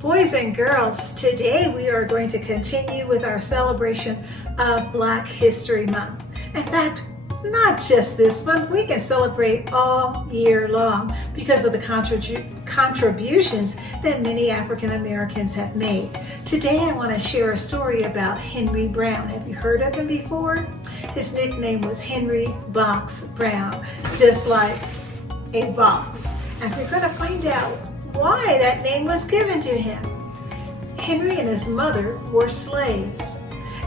Boys and girls, today we are going to continue with our celebration of Black History Month. In fact, not just this month, we can celebrate all year long because of the contributions that many African Americans have made. Today I want to share a story about Henry Brown. Have you heard of him before? His nickname was Henry Box Brown, just like a box. And we're going to find out why that name was given to him. Henry and his mother were slaves.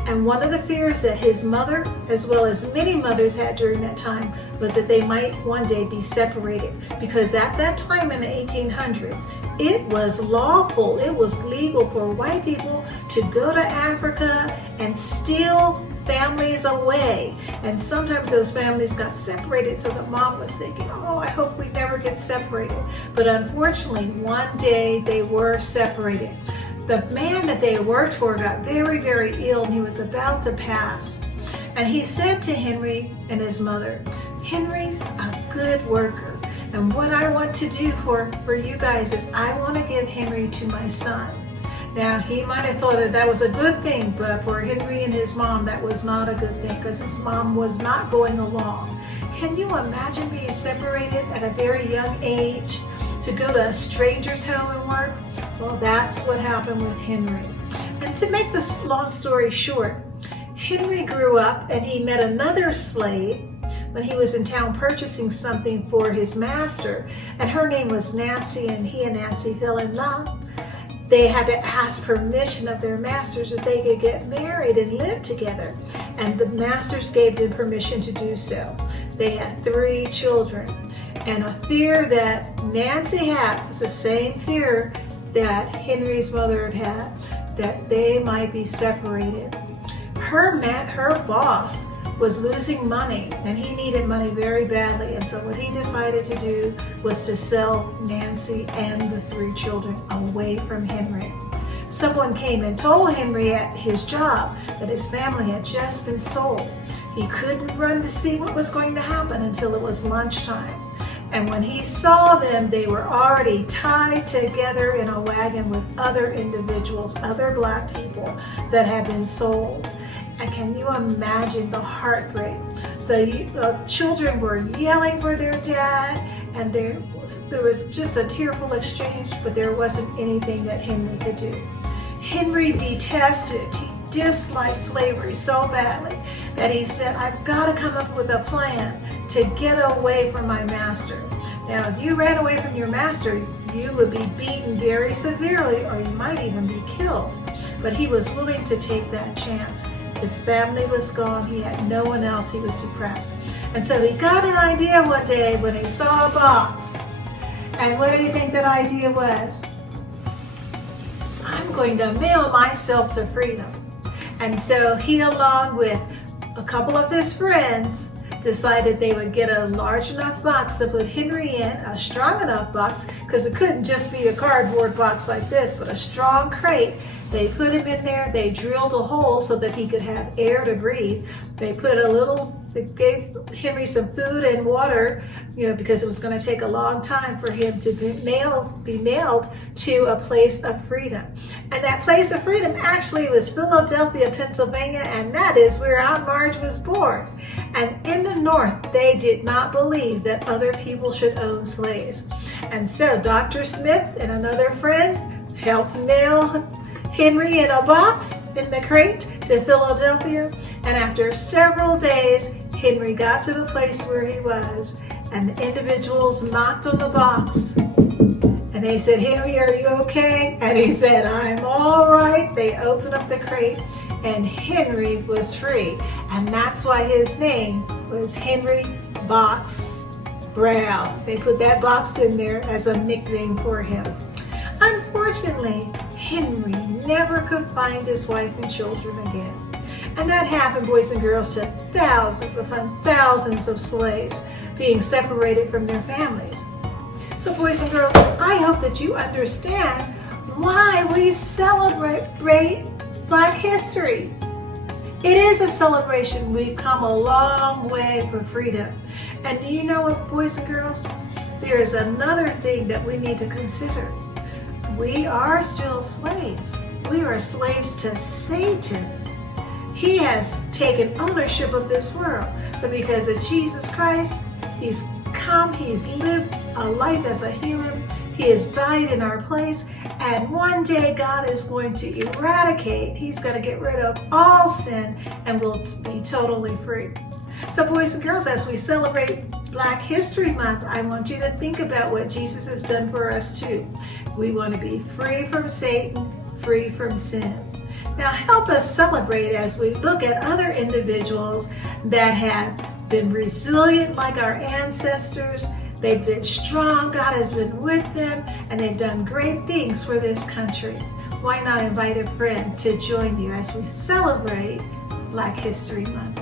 And one of the fears that his mother, as well as many mothers had during that time, was that they might one day be separated. Because at that time in the 1800s, it was lawful, it was legal for white people to go to Africa and steal families away. And sometimes those families got separated, so the mom was thinking, oh, I hope we never get separated. But unfortunately, one day they were separated. The man that they worked for got very, very ill, and he was about to pass. And he said to Henry and his mother, Henry's a good worker, and what I want to do for you guys is I want to give Henry to my son. Now, he might have thought that was a good thing, but for Henry and his mom, that was not a good thing because his mom was not going along. Can you imagine being separated at a very young age to go to a stranger's home and work? Well, that's what happened with Henry. And to make this long story short, Henry grew up and he met another slave when he was in town purchasing something for his master, and her name was Nancy, and he and Nancy fell in love. They had to ask permission of their masters if they could get married and live together, and the masters gave them permission to do so. They had 3 children, and a fear that Nancy had was the same fear that Henry's mother had, that they might be separated. Her boss was losing money, and he needed money very badly, and so what he decided to do was to sell Nancy and the 3 children away from Henry. Someone came and told Henry at his job that his family had just been sold. He couldn't run to see what was going to happen until it was lunchtime. And when he saw them, they were already tied together in a wagon with other individuals, other Black people that had been sold. And can you imagine the heartbreak? The children were yelling for their dad, and there was just a tearful exchange, but there wasn't anything that Henry could do. Henry detested, he disliked slavery so badly that he said, I've got to come up with a plan to get away from my master. Now, if you ran away from your master, you would be beaten very severely, or you might even be killed. But he was willing to take that chance. His family was gone. He had no one else. He was depressed. And so he got an idea one day when he saw a box. And what do you think that idea was? He said, I'm going to mail myself to freedom. And so he, along with a couple of his friends, decided they would get a large enough box to put Henry in, a strong enough box, because it couldn't just be a cardboard box like this, but a strong crate. They put him in there, they drilled a hole so that he could have air to breathe. They gave Henry some food and water, because it was going to take a long time for him to be mailed to a place of freedom. And that place of freedom actually was Philadelphia, Pennsylvania, and that is where Aunt Marge was born. And in the North, they did not believe that other people should own slaves. And so Dr. Smith and another friend helped mail Henry in a box in the crate to Philadelphia, and after several days, Henry got to the place where he was, and the individuals knocked on the box, and they said, Henry, are you okay? And he said, I'm all right. They opened up the crate, and Henry was free, and that's why his name was Henry Box Brown. They put that box in there as a nickname for him. Unfortunately, Henry never could find his wife and children again. And that happened, boys and girls, to thousands upon thousands of slaves being separated from their families. So boys and girls, I hope that you understand why we celebrate Black history. It is a celebration. We've come a long way for freedom. And do you know what, boys and girls? There is another thing that we need to consider. we are still slaves. We are slaves to Satan. He has taken ownership of this world. But because of Jesus Christ, he's come, he's lived a life as a human, he has died in our place, and one day God is going to eradicate, he's going to get rid of all sin, and we'll be totally free. So boys and girls, as we celebrate Black History Month, I want you to think about what Jesus has done for us too. We want to be free from Satan, free from sin. Now help us celebrate as we look at other individuals that have been resilient like our ancestors. They've been strong, God has been with them, and they've done great things for this country. Why not invite a friend to join you as we celebrate Black History Month?